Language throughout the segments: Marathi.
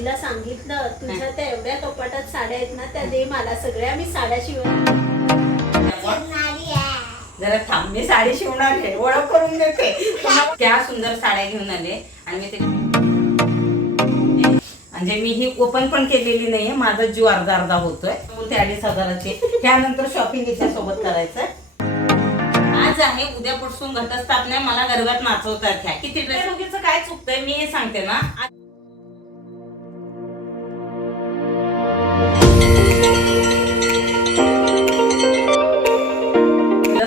आजीला सांगितलं तुझ्या त्या एवढ्या कपाटात साड्या आहेत ना त्या दे मला सगळ्या मी साड्या शिवणार. जरा थांब मी साडी शिवणार आहे ओळख करून देते. त्या सुंदर साड्या घेऊन आले आणि मी ते म्हणजे मी ही ओपन पण केलेली नाहीये. माझा जीव अर्धा अर्धा होतोय. ते 2,500ची त्यानंतर शॉपिंग याच्या सोबत करायचं. आज आहे उद्यापासून घटस्थापना. मला गरबात नाचवतात ह्या. किती ड्रेस उगीचं काय चुकतंय मी हे सांगते ना.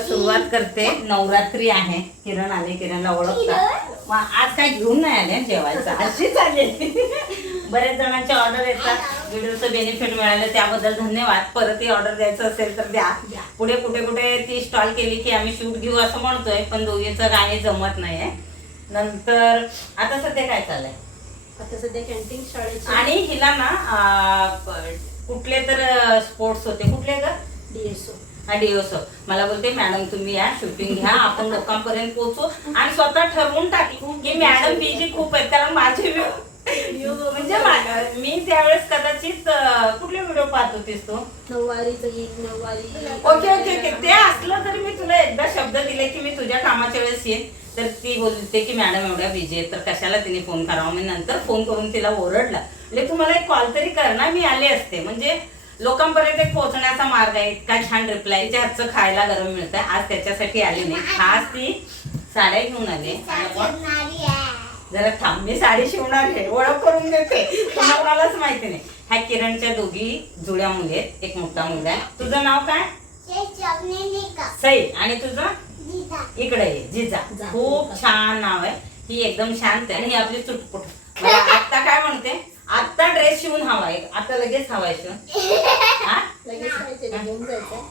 सुरुवात करते. नवरात्री आहे. किरण आले. किरणला ओळखतात. मग आज काय घेऊन नाही आले जेवायचं. अशीच आले. बरेच जणांचे ऑर्डर येतात. व्हिडिओचं बेनिफिट मिळालं त्याबद्दल धन्यवाद. परत ही ऑर्डर द्यायचं असेल तर द्या. पुढे कुठे ती स्टॉल केली की आम्ही शूट घेऊ असं म्हणतोय पण दोघींचं काही जमत नाहीये. नंतर आता सध्या काय चाललंय. आता सध्या कॅन्टीन शाळेची आणि हिला ना कुठले तर स्पोर्ट्स होते. कुठले ग. DSO. DSO. मला बोलते मॅडम तुम्ही या शूटिंग घ्या आपण लोकांपर्यंत पोहोचू. आणि स्वतः ठरवून टाकली की मॅडम बिझी खूप आहेत कारण माझे म्हणजे मी त्यावेळेस कदाचित कुठले व्हिडिओ पाहत होतीस तू. नऊवारीचं गीत. नऊवारी. ओके ते असलं तरी मी तुला एकदा शब्द दिले की मी तुझ्या कामाच्या वेळेस येईन. तर ती बोलते की मॅडम एवढ्या बिझी आहेत तर कशाला तिने फोन करावा. मी नंतर फोन करून तिला ओरडला म्हणजे तुम्हाला एक कॉल तरी कर ना. मी आले असते म्हणजे लोकांपर्यंत एक पोहोचण्याचा मार्ग आहे. इतका छान रिप्लाय. त्या हातचं खायला गरम मिळतंय. आज त्याच्यासाठी आली नाही. खास ती साड्या घेऊन आले. जरा थांब मी साडी शिवणार आहे ओळख करून देते. कोणालाच माहिती नाही. ह्या किरणच्या दोघी जुळ्या मुली आहेत. एक मोठा मुलगा आहे. तुझं नाव काय. सई. आणि तुझं इकडे ये जिजा. खूप छान नाव आहे. ही एकदम शांत आहे. आणि ही आपली चुटपुट. मला आता काय म्हणते आता ड्रेस शिवून हवाय. आता लगेच हवाय शिवून.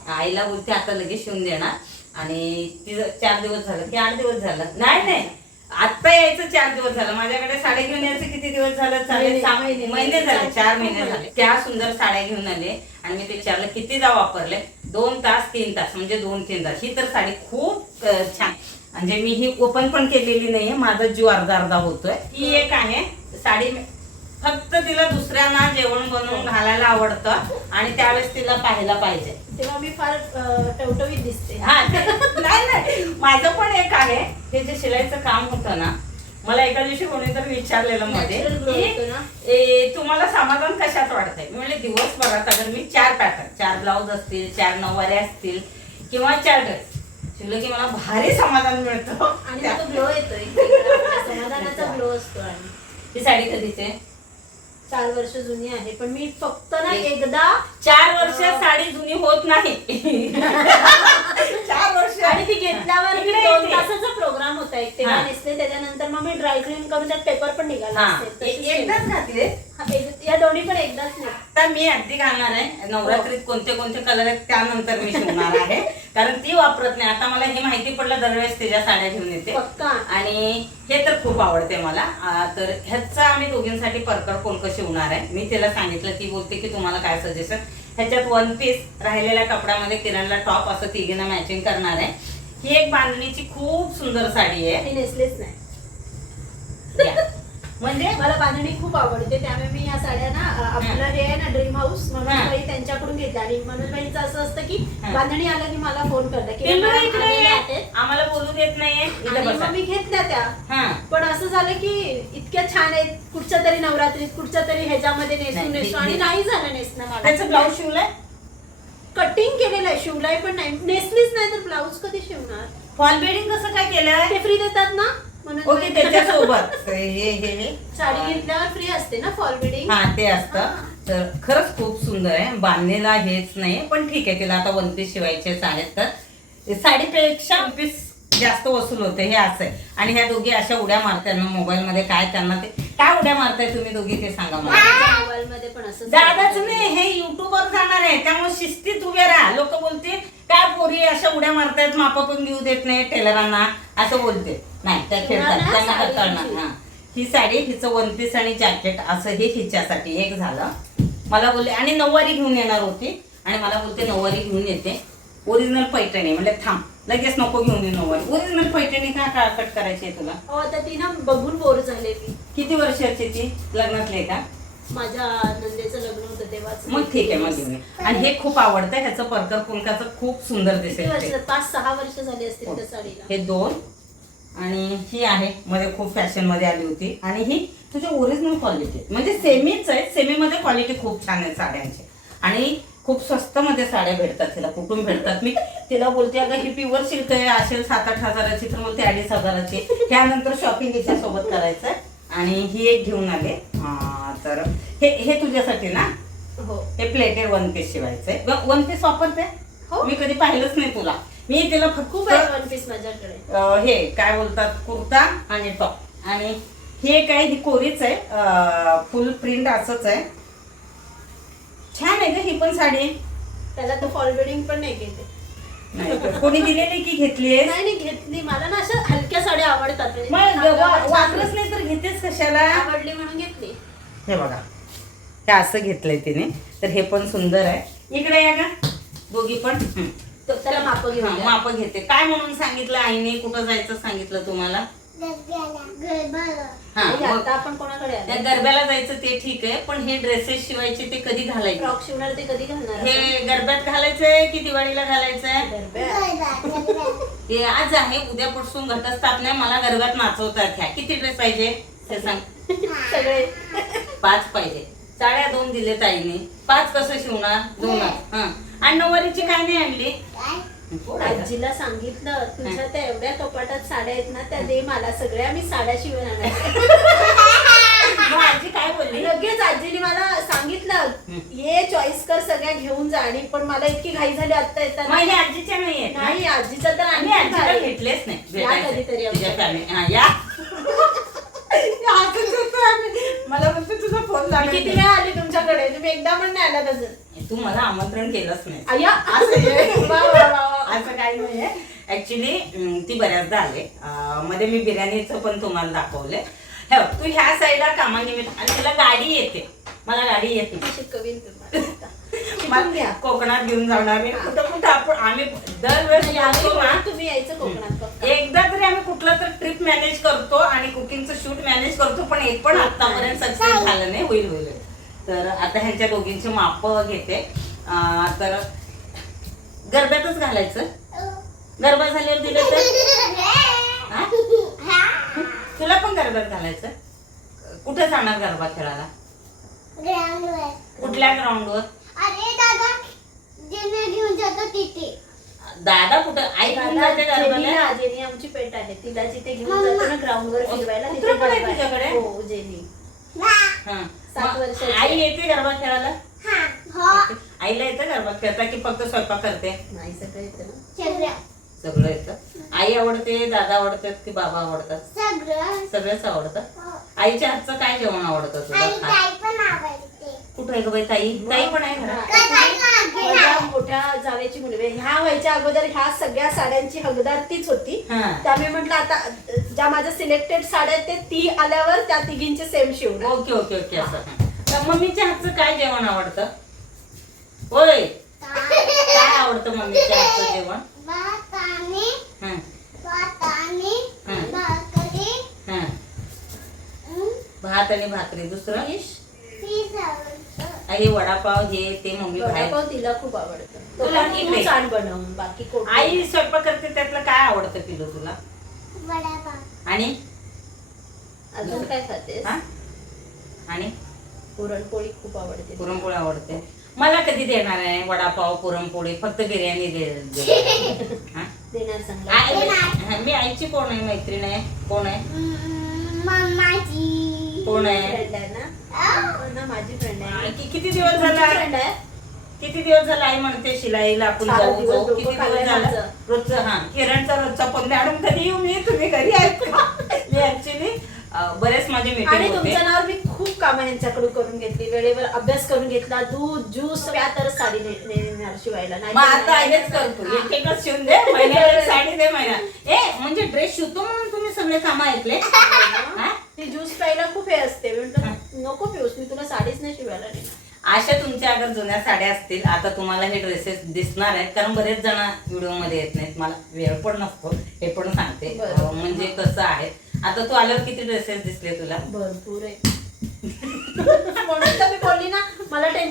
आईला बोलते आता लगेच शिवून देणार. आणि तिचं 4 दिवस झालं की 8 दिवस झालं. नाही आता यायचं 4 दिवस झालं. माझ्याकडे साड्या घेऊन यायचं किती दिवस झालं. 6 महिने झाले. 4 महिने झाले. त्या सुंदर साड्या घेऊन आले आणि मी ते विचारलं कितीदा वापरले. 2 तास 3 तास म्हणजे 2-3 तास. ही तर साडी खूप छान म्हणजे मी ही ओपन पण केलेली नाहीये. माझा जीव अर्धा अर्धा होतोय. ही एक आहे साडी. फक्त तिला दुसऱ्यांना जेवण बनवून घालायला आवडतं आणि त्यावेळेस तिला पाहायला पाहिजे. तेव्हा मी फार टवटवीत दिसते. नाही माझं पण एक आहे. हे जे शिलाईचं काम होतं ना मला एका दिवशी कोणीतरी विचारलेलं मध्ये तुम्हाला समाधान कशात वाटतंय. मी म्हणजे दिवसभरात अगर मी 4 पॅटर्न 4 ब्लाऊज असतील 4 नऊवारी असतील किंवा 4 ड्रेस शिवलं की मला भारी समाधान मिळतं. आणि तो ग्लो येतोय. समाधानाचा ग्लो असतो. आणि ही साडी कधीची. 4 वर्ष जुनी आहे. पण मी फक्त ना एकदा 4 वर्ष साडी जुनी होत नाही. 4 वर्ष. आणि ती घेतल्यावर 2 तासाचा प्रोग्राम होता एक तेव्हा नेसले. त्याच्यानंतर मग मी ड्राय क्लीन करून त्यात पेपर पण निघाला. एकदाच घातले. या दोन्ही पण एकदाच नाही. आता मी अगदी घालणार आहे. नवरात्रीत कोणते कोणते कलर आहेत त्यानंतर मी शिवणार आहे कारण ती वापरत नाही. आता मला हे माहिती पडलं दरवेळेस तिच्या साड्या घेऊन येते. आणि हे तर खूप आवडते मला. तर ह्याचं आम्ही दोघींसाठी परकर पोलकं शिवणार आहे. मी तिला सांगितलं. ती बोलते की तुम्हाला काय सजेशन. ह्याच्यात 1 पीस राहिलेल्या कपड्यामध्ये किरणला टॉप असं तिघींना मॅचिंग करणार आहे. ही एक बांधणीची खूप सुंदर साडी आहे. ती नेसलेच नाही म्हणजे मला बांधणी खूप आवडते. त्यामुळे मी या साड्या ना आपलं हे आहे ना ड्रीम हाऊस मनोजबाई त्यांच्याकडून घेतल्या. आणि मनोजबाईंचं असं असतं की बांधणी आलं की मला फोन करतात की आम्हाला बोलू देत नाहीये. मग मी घेतल्या त्या. पण असं झालं की इतक्या छान आहेत. कुठच्या तरी नवरात्रीत कुठच्या तरी ह्याच्यामध्ये नेसू आणि नाही झालं नेसणं. मला त्याचं ब्लाऊज शिवलंय. कटिंग केलेलं आहे. शिवलाय पण नाही. नेसलीच नाही तर ब्लाऊज कधी शिवणार. फॉल बेडिंग कसं काय केलंय. ते फ्री देतात ना. ओके त्याच्यासोबत साडी घेतल्यावर फ्री असते ना फॉल बिडिंग. ते असतं. तर खरंच खूप सुंदर आहे. बांधणीला हेच नाही पण ठीक आहे. तिला आता 1 पीस शिवायचेच आहेत. तर साडीपेक्षा 1 पीस जास्त वसूल होते हे असं आहे. आणि ह्या दोघी अशा उड्या मारताय ना मोबाईल मध्ये. काय त्यांना ते काय उड्या मारताय तुम्ही दोघी ते सांगा मला. मोबाईल मध्ये पण असं दादाच नाही हे युट्यूबवर जाणार आहे त्यामुळे शिस्तीत उभे राहा. लोक बोलते काय पोरी अशा उड्या मारतायत मापा पण घेऊ देत नाही टेलरांना असं बोलते. नाही त्या खेळतात त्यांना कळणार. ही साडी हिचं 1 पीस आणि जॅकेट असं हे हिच्यासाठी एक झालं. मला बोलले आणि नऊवारी घेऊन येणार होती आणि मला बोलते नऊवारी घेऊन येते. ओरिजिनल पैठणी म्हणजे थांब लगेच नको घेऊन ये नऊवारी. ओरिजिनल पैठणी का कट करायची आहे तुला. आता ती ना बघून बोर झाले. मी किती वर्षाची ती लग्नातली का. माझ्या नंदेचं लग्न होतं तेव्हाच. मग ठीक आहे, मग घेऊन ये. आणि हे खूप आवडतं, ह्याचं परकर पुलकाचं खूप सुंदर दिसेल ते. 5-6 वर्ष झाली असतील त्या साडीला. हे 2 आणि ही आहे मध्ये खूप फॅशन मध्ये आली होती. आणि ही तुझ्या ओरिजिनल क्वालिटी म्हणजे सेमीच आहे, सेमी मध्ये क्वालिटी खूप छान आहे साड्यांची. आणि खूप स्वस्त मध्ये साड्या भेटतात तिला. कुठून भेटतात मी तिला बोलते, अगं ही प्युअर सिल्क आहे, असेल 7-8 हजाराची, तर मग ते 2.5 हजाराची. त्यानंतर शॉपिंग हिच्या सोबत करायचं. आणि ही एक घेऊन आले. तर हे तुझ्यासाठी ना. हो. हे प्लेटेड 1 पीस शिवायचंय. 1 पीस वापरते. हो. मी कधी पाहिलंच नाही तुला. मी तिला खूप आहे 1 पीस माझ्याकडे. हे काय बोलतात, कुर्ता आणि टॉप. आणि हे काय, ही कोरीच आहे, फुल प्रिंट असंच आहे. छान आहे ग ही पण साडी. त्याला तो फॉल बेडिंग पण नाही घेते. नाही कोणी दिलेली की घेतली आहे? नाही घेतली. मला ना अशा हलक्या साड्या आवडतात. मग वापरच नाही तर घेतेस कशाला? आवडली म्हणून घेतली. हे बघा, हे असं घेतलंय तिने. तर हे पण सुंदर आहे. इकडे या का दोघी पण. त्याला माप घेऊन माप घेते. काय म्हणून सांगितलं आईने, कुठं जायचं सांगितलं तुम्हाला? आता आपण कोणाकडे त्या गरब्याला जायचं ते ठीक आहे, पण हे ड्रेसेस शिवायचे ते कधी घालायचे? फ्रॉक शिवणार ते कधी घालणार? हे गरब्यात घालायचंय की दिवाळीला घालायचंय? हे आज आहे, उद्यापासून घटस्थापना आहे. मला गरब्यात नाचवतात. ह्या किती ड्रेस पाहिजे ते सांग? सगळे 5 पाहिजे. साड्या 2 दिले ताईने. 5 कसं शिवणार? 2च. आणि नऊवारीची काय नाही आणली? आजीला सांगितलं, तुझ्या त्या एवढ्या कपाटात साड्या आहेत ना, त्या दे मला. सगळ्या मी साड्या शिवून मग आजी काय बोलली? लगेच आजीने मला सांगितलं, ये चॉईस कर, सगळ्या घेऊन जा. आणि पण मला इतकी घाई झाली आता येतात. माझ्या आजीच्या नाहीये. नाही आजीचा तर आम्ही आजीला भेटलेच नाही. या कधीतरी तुझ्या फॅमिली या. मला म्हणते तुझा फोन लागला. किती वेळा आली तुमच्याकडे? तुम्ही एकदा पण नाही आला तसं. तू मला आमंत्रण केलंच नाही. अय्या असं काही नाहीये. ऍक्च्युली ती बऱ्याचदा आले. मध्ये मी बिर्याणीचं पण तुम्हाला दाखवले. हे बघ, तू ह्या साईडला कामानिमित्त. आणि तुला गाडी येते, मला गाडी येते. शिकवीन मला कोकणात घेऊन जाणार. कुठं आम्ही दरवेळेस तुम्ही यायचं कोकणात. एकदा तरी आम्ही कुठलं तर ट्रिप मॅनेज करतो आणि कुकिंगचं शूट मॅनेज करतो, पण एक पण आतापर्यंत सक्सेस झालं नाही. होईल. तर आता ह्यांच्या दोघींची माप घेते. तर गरब्यातच घालायचं. गरबा झाल्यावर दिलं तर तुला पण गरब्यात घालायचं. कुठे जाणार गरबा खेळायला? कुठल्या ग्राउंडवर? दादा कुठं? आई घेऊन जाते गरबाला? जेनी आमची पेट आहे, तिला जिथे घेऊन जातो ना ग्राउंडवर फिरवायला, तिथे तुझ्याकडे? हो जेनी. 7 वर्षाची. आई येते गरबा खेळायला? आईला येतं गरबा खेळता की फक्त स्वयंपाक करते? नाही, सगळं येतं ना. सगळं येतं. आई आवडते, दादा आवडतात की बाबा आवडतात? सगळंच आवडतं. आईच्या हातचं काय जेवण आवडतं तुला? कुठं आहे ग बाई ताई? ताई पण आहे घरात. माझ्या मोठ्या जावेची मुलगी ह्या व्हायच्या अगोदर ह्या सगळ्या साड्यांची हकदार तीच होती. त्यामुळे म्हटलं आता ज्या माझ्या सिलेक्टेड साड्या आहेत ती आल्यावर त्या तिघींचे सेम शिवून. Okay okay okay. असं. तर मम्मीच्या हातचं काय जेवण आवडतं? होय, काय आवडतं मम्मीच्या हातचं जेवण? भात आणि भाकरी. दुसरं हे वडापाव हे ते मम्मी वडापाव तिला खूप आवडतं. तुला इकडे छान बनवून. बाकी आई स्वयंपाक करते त्यातलं काय आवडतं पिलो तुला? आणि अजून काय खातेस? आणि पुरणपोळी खूप आवडते. पुरणपोळी आवडते. मला कधी देणार आहे वडापाव पुरणपोळी? फक्त बिर्याणी देणार चांगला. मी आईची कोण आहे? मैत्रीण आहे? कोण आहे? कोण आहे? फ्रेंड आहे ना. माझी फ्रेंड आहे. किती दिवस झाला? फ्रेंड आहे. किती दिवस झाला आई म्हणते शिलाईला आपण जाऊ. किती दिवस झालं? रोजचं. किरणचा रोजचा पण. मॅडम कधी येऊ मी? तुम्ही घरी आहेत का? मी ऍक्च्युली बरेच माझे आणि मीटिंग होते. तुमच्या नावावर मी खूप कामं यांच्याकडून करून घेतली. वेळेवर अभ्यास करून घेतला. दूध ज्यूस त्या तर साडी नेणार शिवायला. मग आता हेच करतो. एकच शिवून दे महिन्याला साडी दे महिना. म्हणजे ड्रेस शिवतो म्हणून तुम्ही सगळे कामं ऐकले? ती ज्यूस प्यायला खूप हे असते. म्हटलं नको पिऊस, मी तुला साडीच नाही शिवायला नेणार. अशा तुमच्या अगर जुन्या साड्या असतील, आता तुम्हाला हे ड्रेसेस दिसणार आहेत. कारण बरेच जण व्हिडिओ मध्ये येत नाहीत. मला वेळ पण नसतो हे पण सांगते. म्हणजे कसं आहे, आता तू आल्यावर किती ड्रेसेस दिसले तुला? भरपूर आहे. म्हणून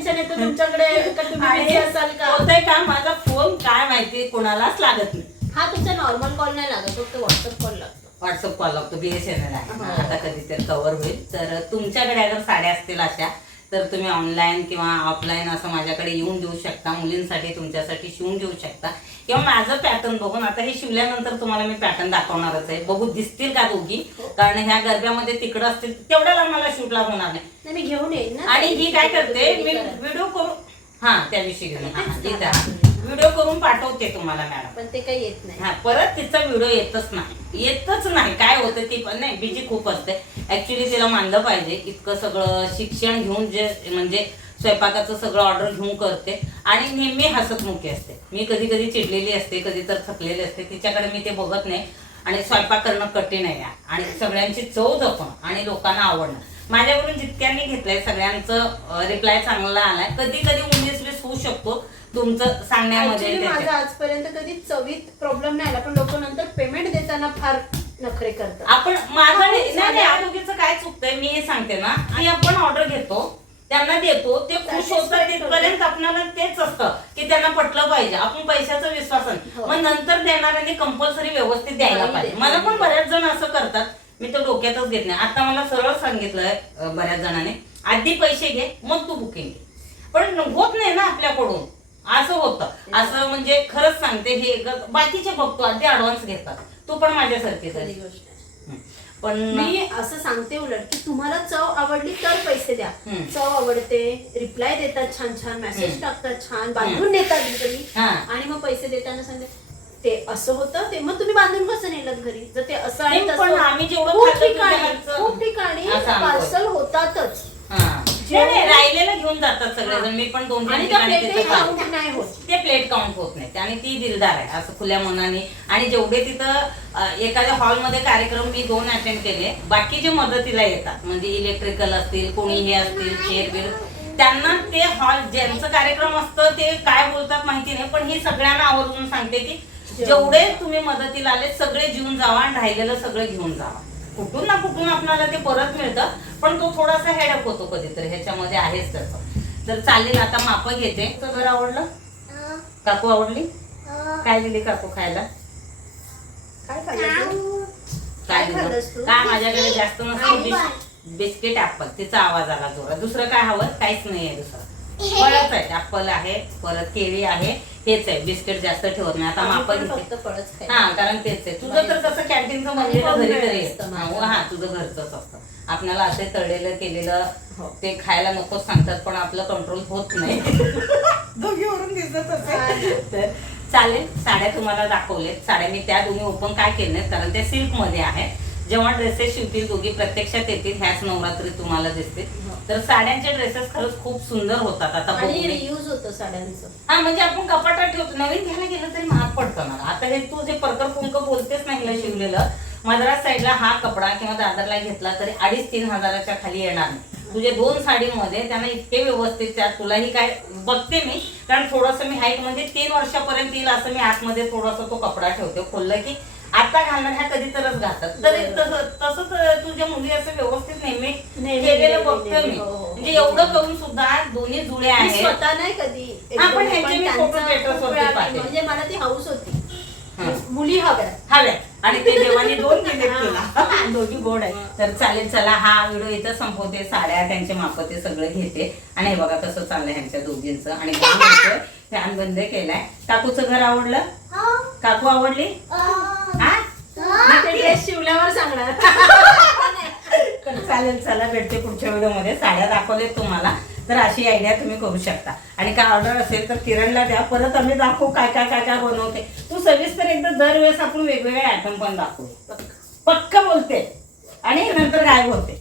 टेन्शन येतं तुमच्याकडे का तुम्ही busy असाल का? होतंय का माझा फोन काय माहिती कोणालाच लागत नाही. हा तुमचा नॉर्मल कॉल नाही लागत, फक्त व्हॉट्सअप कॉल लागतो. व्हॉट्सअप कॉल लागतो, BSNL आहे. आता कधीतरी कव्हर होईल. तर तुमच्याकडे अगर साड्या असतील अशा तर तुम्ही ऑनलाईन किंवा ऑफलाईन असं माझ्याकडे येऊन देऊ शकता. मुलींसाठी तुमच्यासाठी शिवून घेऊ शकता किंवा माझं पॅटर्न बघून, आता हे शिवल्यानंतर तुम्हाला मी पॅटर्न दाखवणारच आहे. बघू दिसतील का दोघी, कारण ह्या गरब्यामध्ये तिकडं असतील तेवढ्याला मला शूटला होणार नाही. मी घेऊन येईन ना. आणि ही काय करते, मी व्हिडिओ करून त्याविषयी घेऊन व्हिडिओ करून पाठवते तुम्हाला मॅडम, पण ते काही येत नाही. परत तिचा व्हिडिओ येतच नाही. काय होतं ती पण नाही, बिजी खूप असते. ऍक्च्युली तिला मानलं पाहिजे, इतकं सगळं शिक्षण घेऊन जे म्हणजे स्वयंपाकाचं सगळं ऑर्डर घेऊन करते आणि नेहमी हसतमुखी असते. मी कधी कधी चिडलेली असते, कधी तर थकलेली असते, तिच्याकडे मी ते बघत नाही. आणि स्वयंपाक करणं कठीण आहे आणि सगळ्यांची चव जपणं आणि लोकांना आवडणं. माझ्याकडून जितक्यांनी घेतलंय सगळ्यांचं रिप्लाय चांगला आलाय. कधी कधी 19-20 होऊ शकतो तुमचं सांगण्यामध्ये. माझं आजपर्यंत कधी चवीत प्रॉब्लेम नाही आला, पण लोक नंतर पेमेंट देताना फार नखरे करतात. आपण माझं नाही दोघीचं काय चुकतंय मी हे सांगते ना. आणि आपण ऑर्डर घेतो, त्यांना देतो, ते खुश होतात तिथपर्यंत आपल्याला तेच असतं की त्यांना पटलं पाहिजे. आपण पैशाचा विश्वास मग नंतर देणाऱ्यांनी कंपल्सरी व्यवस्थित द्यायला पाहिजे. मला पण बऱ्याच जण असं करतात, मी तर डोक्यातच घेत नाही. आता मला सरळ सांगितलंय बऱ्याच जणांनी, आधी पैसे घे मग तू बुकिंग घे. पण होत नाही ना आपल्याकडून, असं होतं. असं म्हणजे खरंच सांगते, हे बाकीचे बघतो आधी ऍडव्हान्स घेतात. तू पण माझ्यासारखीच आहे. पण मी असं सांगते उलट की तुम्हाला चव आवडली तर पैसे द्या. चव आवडते, रिप्लाय देतात छान छान, मेसेज टाकतात छान, बांधून देतात घरी, आणि मग पैसे देताना सांगते ते असं होतं ते मग तुम्ही बांधून कसं नेलं घरी. जर ते असं आहे पण आम्ही जेवढं खूप ठिकाणी पार्सल होतातच, राहिलेलं घेऊन जातात सगळेजण. मी पण 2-3 ठिकाणी ते प्लेट काउंट होत नाही. आणि ती दिलदार आहे असं खुल्या मनाने. आणि जेवढे तिथं एखाद्या हॉलमध्ये कार्यक्रम मी 2 अटेंड केले, बाकी जे मदतीला येतात म्हणजे इलेक्ट्रिकल असतील, कोणी हे असतील, चेअर, त्यांना ते हॉल ज्यांचं कार्यक्रम असतं ते काय बोलतात माहिती नाही, पण ही सगळ्यांना आवर्जून सांगते की जेवढे तुम्ही मदतीला आले सगळे जेवून जावा आणि राहिलेलं सगळं घेऊन जावा. कुठून ना कुठून आपल्याला ते परत मिळतं, पण तो थोडासा हेडअप होतो कधीतरी, ह्याच्यामध्ये आहेच त्याचं. तर चालेल, आता माप घेते. तुझं घर आवडलं? काकू आवडली? काय दिली काकू खायला? काय दिलं? काय माझ्याकडे जास्त नसतं, बिस्किट ऍपल. तिचा आवाज आला जोरात. दुसरं काय हवं? काहीच नाही आहे दुसरं. फळच आहे, ऍपल आहे, परत केळी आहे, हेच आहे. बिस्किट जास्त ठेवत नाही. आता माप घेते, कारण तेच आहे. तुझं तर कसं कॅन्टीनचं बनलेलं घरी तरी असतं. तुझं घरचंच असतं. आपल्याला असे तळलेलं केलेलं ते खायला नकोच सांगतात, पण आपलं कंट्रोल होत नाही. दोघीवरून दिसत असेल. तर चालेल, साड्या तुम्हाला दाखवलेत. साड्या मी त्या दोन्ही ओपन काय केले नाहीत, कारण त्या सिल्क मध्ये आहे. जेव्हा ड्रेसेस शिवतील दोघी प्रत्यक्षात येतील, ह्याच नवरात्रीत तुम्हाला दिसतील. तर साड्यांचे ड्रेसेस खरंच खूप सुंदर होतात. आता रियूज होतं साड्यांचं. म्हणजे आपण कपाटात ठेवतो, नवीन घ्यायला गेलं तरी महाग पडतं मला. आता हे तू जे परकर कुंक बोलतेच नाही शिवलेलं, मद्रास साईडला हा कपडा किंवा दादरला घेतला तरी 2,500-3 हजाराच्या खाली येणार नाही. तुझे 2 साडीमध्ये त्यांना इतके व्यवस्थित, त्यात तुलाही काय बघते मी, कारण थोडंसं मी हाईट म्हणजे 3 वर्षापर्यंत येईल असं मी आतमध्ये थोडासा तो कपडा ठेवते. खोललं की आता घालणार, ह्या कधी तरच घालतात. तर तसंच तुझ्या मुली असं व्यवस्थित नेहमी केलेलं बघते मी. म्हणजे एवढं करून सुद्धा दोन्ही जुळे आहेत. स्वतः नाही कधी, पण ह्याचे मी फोटो स्टेटसवरती पाहते. म्हणजे मला ती हाऊस होती, मुली हव्या आणि ते देवाने 2 केले तुला, दोघी गोड आहे. तर चालेल, चला हा व्हिडिओ इथं संपवते. साड्या त्यांचे माप ते सगळं घेते. आणि हे बघा कसं चाललंय ह्यांच्या दोघींचं. आणि फॅन बंद केलाय. काकूचं घर आवडलं? काकू आवडली? ड्रेस शिवल्यावर सांगणार. चालेल, चला भेटते पुढच्या व्हिडिओमध्ये. साड्या दाखवलेत तुम्हाला, तर अशी आयडिया तुम्ही करू शकता. आणि काय ऑर्डर असेल तर किरणला द्या, परत आम्ही दाखवू काय काय काय काय बनवते. तू सविस्तर एकदा दरवेळेस आपण वेगवेगळे आयटम पण दाखवू. पक्का बोलते आणि नंतर गायब होते.